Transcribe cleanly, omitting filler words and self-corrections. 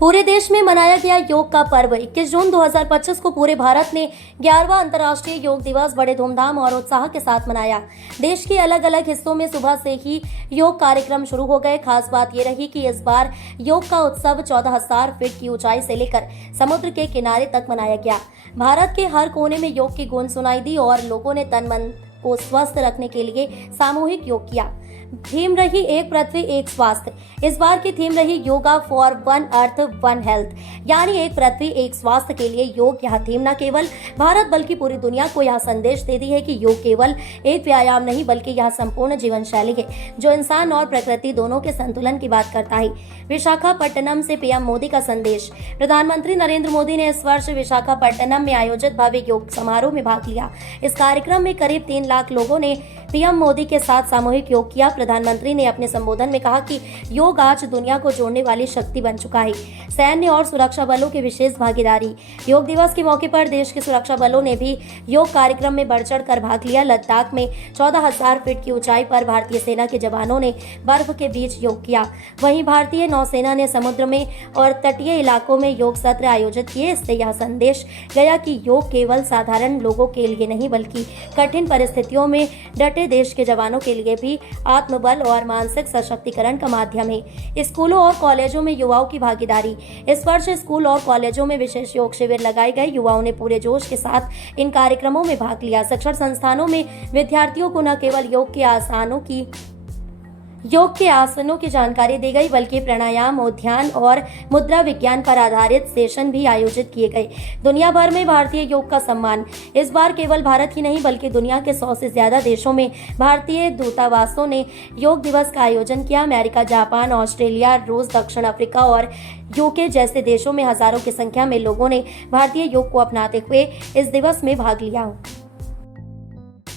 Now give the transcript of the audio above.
पूरे देश में मनाया गया योग का पर्व। 21 जून 2025 को पूरे भारत ने 11वां अंतर्राष्ट्रीय योग दिवस बड़े धूमधाम और उत्साह के साथ मनाया। देश के अलग अलग हिस्सों में सुबह से ही योग कार्यक्रम शुरू हो गए। खास बात ये रही कि इस बार योग का उत्सव 14,000 फीट की ऊंचाई से लेकर समुद्र के किनारे तक मनाया गया। भारत के हर कोने में योग की गूंज सुनाई दी और लोगों ने तन मन को स्वस्थ रखने के लिए सामूहिक योग किया। थीम रही एक पृथ्वी एक स्वास्थ्य। इस बार की थीम रही yoga for one earth one health, यानी एक पृथ्वी एक स्वास्थ्य के लिए योग। यह थीम न केवल भारत बल्कि पूरी दुनिया को यह संदेश देती है कि योग केवल एक व्यायाम नहीं बल्कि यह संपूर्ण जीवन शैली है जो इंसान और प्रकृति दोनों के संतुलन की बात करता है। विशाखापट्टनम से पीएम मोदी का संदेश। प्रधानमंत्री नरेंद्र मोदी ने इस वर्ष विशाखापट्टनम में आयोजित भव्य योग समारोह में भाग लिया। इस कार्यक्रम में करीब 3 लाख लोगों ने पीएम मोदी के साथ सामूहिक योग किया। प्रधानमंत्री ने अपने संबोधन में कहा कि योग आज दुनिया को जोड़ने वाली शक्ति बन चुका है। सैन्य और सुरक्षा बलों की विशेष भागीदारी। योग दिवस के मौके पर देश के सुरक्षा बलों ने भी योग कार्यक्रम में बढ़ चढ़ कर भाग लिया। लद्दाख में 14,000 फीट की ऊंचाई पर भारतीय सेना के जवानों ने बर्फ के बीच योग किया। वहीं भारतीय नौसेना ने समुद्र में और तटीय इलाकों में योग सत्र आयोजित किए। इससे यह संदेश गया कि योग केवल साधारण लोगों के लिए नहीं बल्कि कठिन परिस्थितियों में डटे देश के जवानों के लिए भी आत्मबल और मानसिक सशक्तिकरण का माध्यम है। स्कूलों और कॉलेजों में युवाओं की भागीदारी। इस वर्ष स्कूल और कॉलेजों में विशेष योग शिविर लगाए गए। युवाओं ने पूरे जोश के साथ इन कार्यक्रमों में भाग लिया। शिक्षण संस्थानों में विद्यार्थियों को न केवल योग के आसनों की जानकारी दी गई बल्कि प्राणायाम, ध्यान और मुद्रा विज्ञान पर आधारित सेशन भी आयोजित किए गए। दुनिया भर में भारतीय योग का सम्मान। इस बार केवल भारत ही नहीं बल्कि दुनिया के 100 से ज्यादा देशों में भारतीय दूतावासों ने योग दिवस का आयोजन किया। अमेरिका, जापान, ऑस्ट्रेलिया, रूस, दक्षिण अफ्रीका और यूके जैसे देशों में हजारों की संख्या में लोगों ने भारतीय योग को अपनाते हुए इस दिवस में भाग लिया।